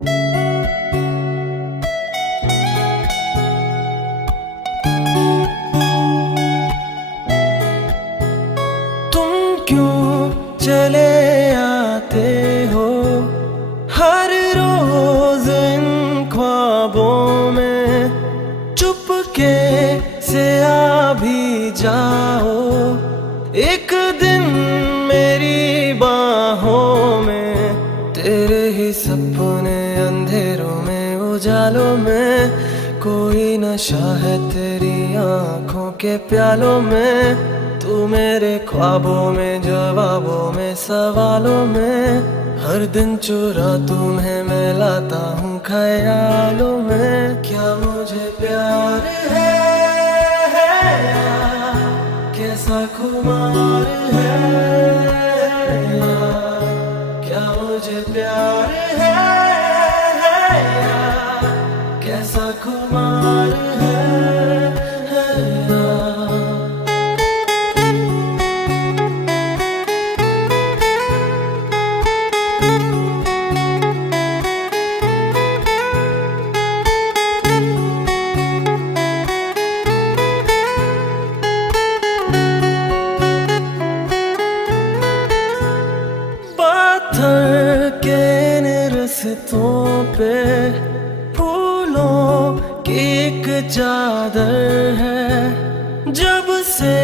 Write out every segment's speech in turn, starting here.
तुम क्यों चले आते हो हर रोज इन ख्वाबों में, चुपके से आ भी जाओ एक दिन मेरी बाहों में। तेरे ही सपने अंधेरों में उजालों में, कोई नशा है तेरी आंखों के प्यालों में। तू मेरे ख्वाबों में, जवाबों में, सवालों में, हर दिन चुरा तुम्हें मैं लाता हूँ ख्यालों में। क्या मुझे प्यार है यार, कैसा खुमार है यार, क्या मुझे प्यार है यार, कैसा खुमार है यार। पत्थर के इन रस्तों पे फूलों की एक चादर है। जब से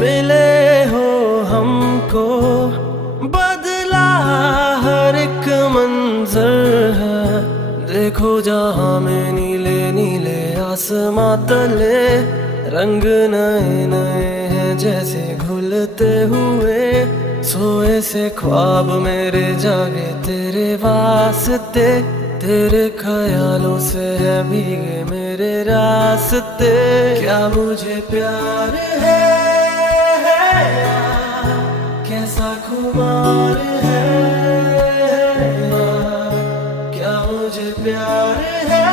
मिले हो हमको बदला हर एक मंजर है। देखो जहाँ में नीले नीले आसमां तले, रंग नए नए हैं जैसे घुलते हुए। सोए से ख्वाब मेरे जागे तेरे वास्ते, तेरे ख्यालों से है भीगे मेरे रास्ते। क्या मुझे प्यार है यार, कैसा खुमार है यार, क्या मुझे प्यार है